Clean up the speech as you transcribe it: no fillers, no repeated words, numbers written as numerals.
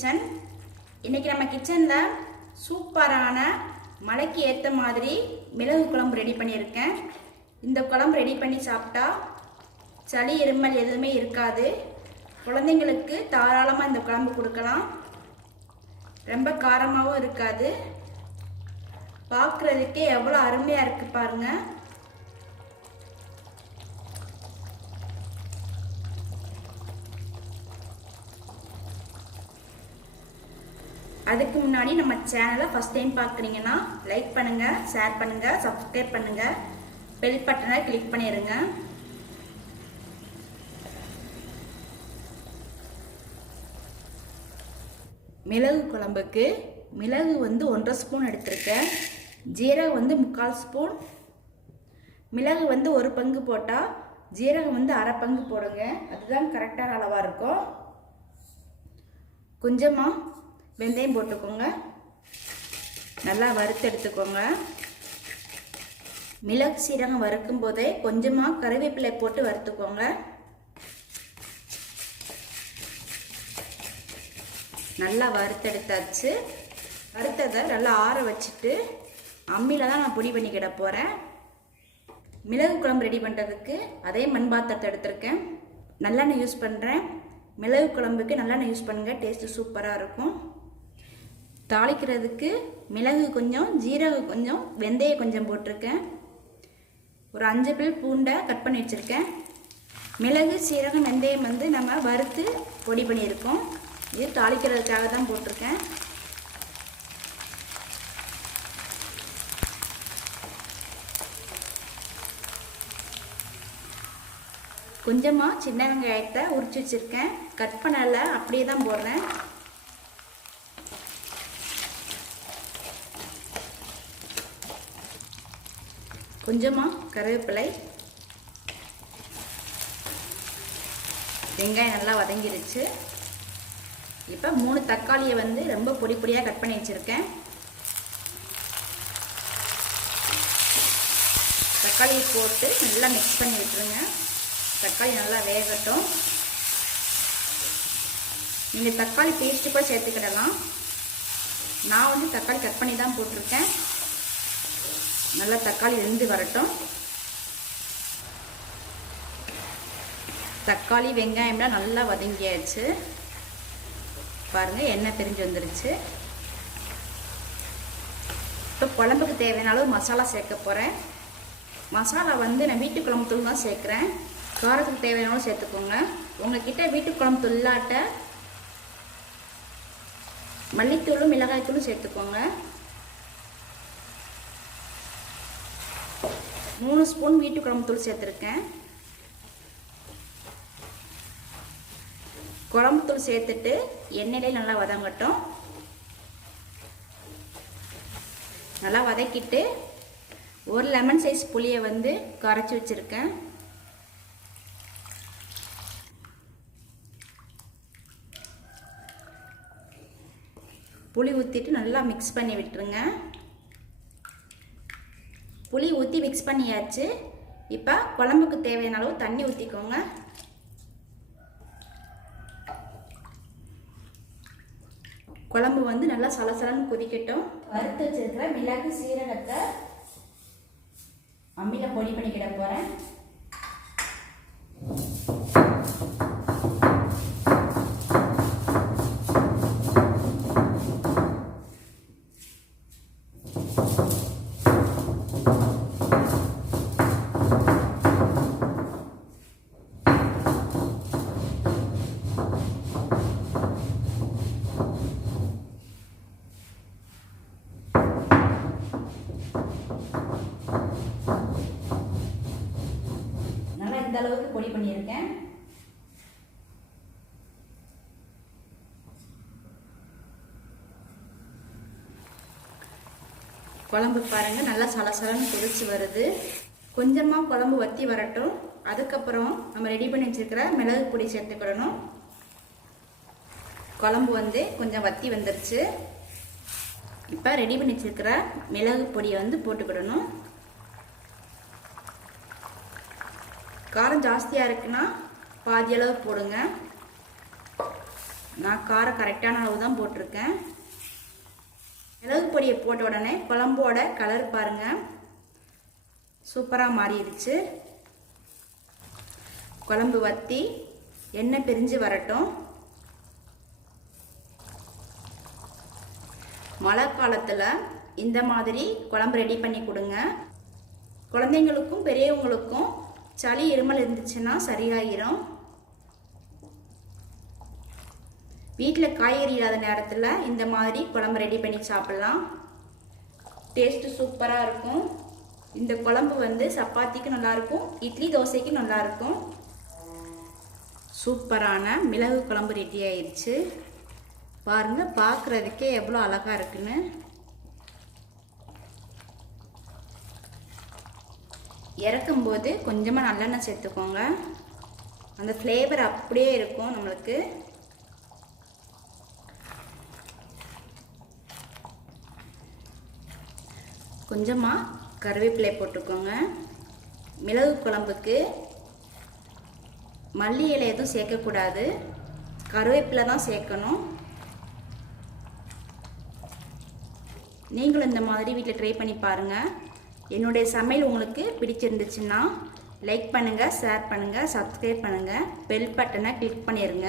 Kitchen. இன்றைக்கி நம்ம கிச்சனில் சூப்பரான மழைக்கு ஏற்ற மாதிரி மிளகு குழம்பு ரெடி பண்ணியிருக்கேன். இந்த குழம்பு ரெடி பண்ணி சாப்பிட்டா சளி இருமல் எதுவுமே இருக்காது. குழந்தைங்களுக்கு தாராளமாக இந்த குழம்பு கொடுக்கலாம். ரொம்ப காரமாகவும் இருக்காது. பார்க்குறதுக்கே எவ்வளோ அருமையாக இருக்குது பாருங்கள். அதுக்கு முன்னாடி நம்ம சேனலை ஃபஸ்ட் டைம் பார்க்குறீங்கன்னா லைக் பண்ணுங்கள், ஷேர் பண்ணுங்கள், சப்ஸ்கிரைப் பண்ணுங்கள், பெல் பட்டனை கிளிக் பண்ணிடுங்க. மிளகு குழம்புக்கு மிளகு 1.5 ஸ்பூன் எடுத்திருக்கேன். ஜீரகம் 3/4 ஸ்பூன். மிளகு 1 பங்கு போட்டால் ஜீரகம் 1/2 பங்கு போடுங்க. அதுதான் கரெக்டான அளவாக இருக்கும். கொஞ்சமாக வெந்தயம் போட்டுக்கோங்க. நல்லா வறுத்து எடுத்துக்கோங்க. மிளகு சீரகம் வறுக்கும் போதே கொஞ்சமாக கருவேப்பிலை போட்டு வறுத்துக்கோங்க. நல்லா வறுத்தெடுத்தாச்சு. வறுத்ததை நல்லா ஆற வச்சுட்டு அம்மியில் தான் நான் பொடி பண்ணிக்கிட போகிறேன். மிளகு குழம்பு ரெடி பண்ணுறதுக்கு அதே மண் பாத்திரத்தை எடுத்திருக்கேன். நல்லெண்ணெய் யூஸ் பண்ணுறேன். மிளகு குழம்புக்கு நல்லெண்ணெய் யூஸ் பண்ணுங்கள், டேஸ்ட்டு சூப்பராக இருக்கும். தாளிக்கிறதுக்கு மிளகு கொஞ்சம், ஜீரகம் கொஞ்சம், வெந்தயம் கொஞ்சம் போட்டிருக்கேன். ஒரு 5 பல் பூண்டை கட் பண்ணி வச்சுருக்கேன். மிளகு சீரகம் வெந்தயம் நம்ம வறுத்து பொடி பண்ணியிருக்கோம். இது தாளிக்கிறதுக்காக தான் போட்டிருக்கேன். கொஞ்சமாக சின்ன வெங்காயத்தை உரிச்சு வச்சுருக்கேன். கட் பண்ணலை, அப்படியே தான் போடுறேன். கொஞ்சமாக கருவேப்பிலை. வெங்காயம் நல்லா வதங்கிருச்சு. இப்போ 3 தக்காளியை ரொம்ப பொடி பொடியாக கட் பண்ணி வச்சுருக்கேன். தக்காளியை போட்டு நல்லா மிக்ஸ் பண்ணி விட்டுருங்க. தக்காளி நல்லா வேகட்டும். நீங்கள் தக்காளி பேஸ்ட்டு கூட சேர்த்துக்கிடலாம். நான் தக்காளி கட் பண்ணி தான் போட்டிருக்கேன். நல்லா தக்காளி வெந்து வரட்டும். தக்காளி வெங்காயம்லாம் நல்லா வதங்கியாச்சு. பாருங்கள், எண்ணெய் பிரிஞ்சு வந்துருச்சு. இப்போ குழம்புக்கு தேவையான அளவு மசாலா சேர்க்க போகிறேன். மசாலா நான் வீட்டு குழம்பு தூள் தான் சேர்க்குறேன். காரத்துக்கு தேவையான அளவு சேர்த்துக்கோங்க. உங்கள்கிட்ட வீட்டு குழம்பு தூள் இல்லாட்ட மல்லித்தூளும் மிளகாய்த்தூளும் சேர்த்துக்கோங்க. 3 ஸ்பூன் வீட்டு குழம்பு தூள் சேர்த்துருக்கேன். குழம்பு தூள் சேர்த்துட்டு எண்ணெயிலே நல்லா வதங்கட்டும். நல்லா வதக்கிட்டு ஒரு லெமன் சைஸ் புளியை கரைச்சி வச்சுருக்கேன். புளி ஊற்றிட்டு நல்லா மிக்ஸ் பண்ணி விட்டுருங்க. புளி ஊற்றி மிக்ஸ் பண்ணியாச்சு. இப்போ குழம்புக்கு தேவையான அளவு தண்ணி ஊற்றிக்கோங்க. குழம்பு நல்லா சலசலன்னு கொதிக்கட்டும். வறுத்து வச்சிருக்கிற மிளகு சீரகத்தை அம்மியில் பொடி பண்ணிக்கிட போகிறேன். இந்த அளவுக்கு பொடி பண்ணியிருக்கேன். குழம்பு பாருங்க, நல்லா சலசலன்னு கொதிச்சு வருது. கொஞ்சமாக குழம்பு வத்தி வரட்டும். அதுக்கப்புறம் நம்ம ரெடி பண்ணி வச்சிருக்கிற மிளகு பொடி சேர்த்துக்கிடணும். குழம்பு கொஞ்சம் வத்தி வந்துருச்சு. இப்போ ரெடி பண்ணி வச்சிருக்கிற மிளகு பொடியை போட்டுக்கிடணும். காரம் ஜாஸ்தியாக இருக்குன்னா பாதி அளவு போடுங்க. நான் காரம் கரெக்டான அளவு தான் போட்டிருக்கேன். மிளகு பொடியை போட்ட உடனே குழம்போட கலர் பாருங்கள், சூப்பராக மாறிடுச்சு. குழம்பு வற்றி எண்ணெய் பிரிஞ்சு வரட்டும். மழை காலத்தில் இந்த மாதிரி குழம்பு ரெடி பண்ணி கொடுங்க. குழந்தைங்களுக்கும் பெரியவங்களுக்கும் சளி இருமல் இருந்துச்சுன்னா சரியாயிரும். வீட்டில் காய்கறி இல்லாத நேரத்தில் இந்த மாதிரி குழம்பு ரெடி பண்ணி சாப்பிட்லாம். டேஸ்ட்டு சூப்பராக இருக்கும். இந்த குழம்பு வந்து சப்பாத்திக்கு நல்லாயிருக்கும், இட்லி தோசைக்கு நல்லாயிருக்கும். சூப்பரான மிளகு குழம்பு ரெடி ஆயிடுச்சு. பாருங்கள், பார்க்குறதுக்கே எவ்வளோ அழகாக இருக்குன்னு. இறக்கும்போது கொஞ்சமாக நல்லெண்ணெய் சேர்த்துக்கோங்க, அந்த ஃப்ளேவர் அப்படியே இருக்கும் நம்மளுக்கு. கொஞ்சமாக கருவேப்பிலை போட்டுக்கோங்க. மிளகு குழம்புக்கு மல்லி இலை எதுவும் சேர்க்கக்கூடாது, கருவேப்பிலை தான் சேர்க்கணும். நீங்களும் இந்த மாதிரி வீட்டில் ட்ரை பண்ணி பாருங்கள். என்னுடைய சமையல் உங்களுக்கு பிடிச்சிருந்துச்சுன்னா லைக் பண்ணுங்கள், ஷேர் பண்ணுங்கள், சப்ஸ்கிரைப் பண்ணுங்கள், பெல் பட்டனை கிளிக் பண்ணிடுங்க.